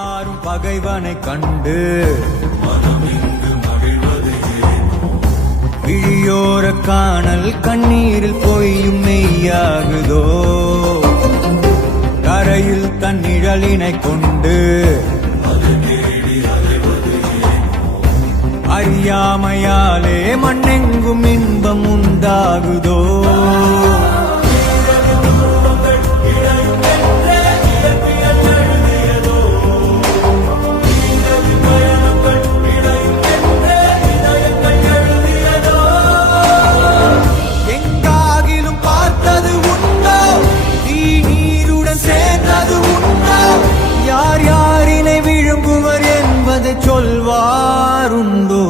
யாரும் பகைவனை கண்டு விழியோர காணல் கண்ணீரில் பொய்யும் மெய்யாகுதோ கரையில் தன் நிழலினை கொண்டு அறியாமையாலே மண்ணெங்கும் இன்பம் உண்டாகுதோ சொல்வாருண்டோ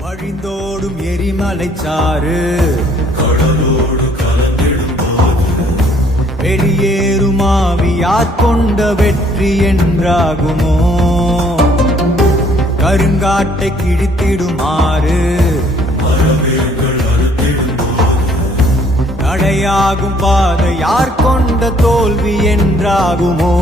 வழிந்தோடும் எரிமலை சாறு கடலோடு கலந்திடும் வெளியேறும் ஆவியாற் கொண்ட வெற்றி என்றாகுமோ கருங்காட்டை கிழித்திடுமாறு தடையாகும் பாதை யார் கொண்ட தோல்வி என்றாகுமோ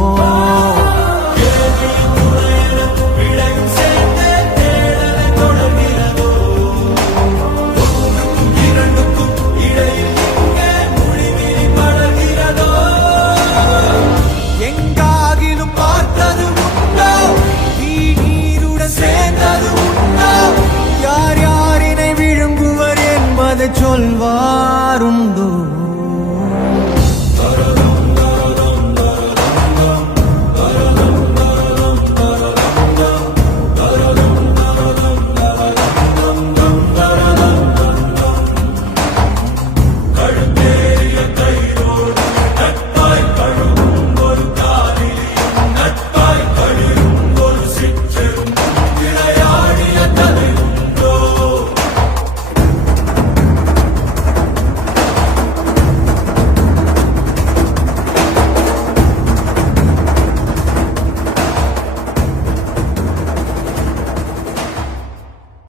சொல்வா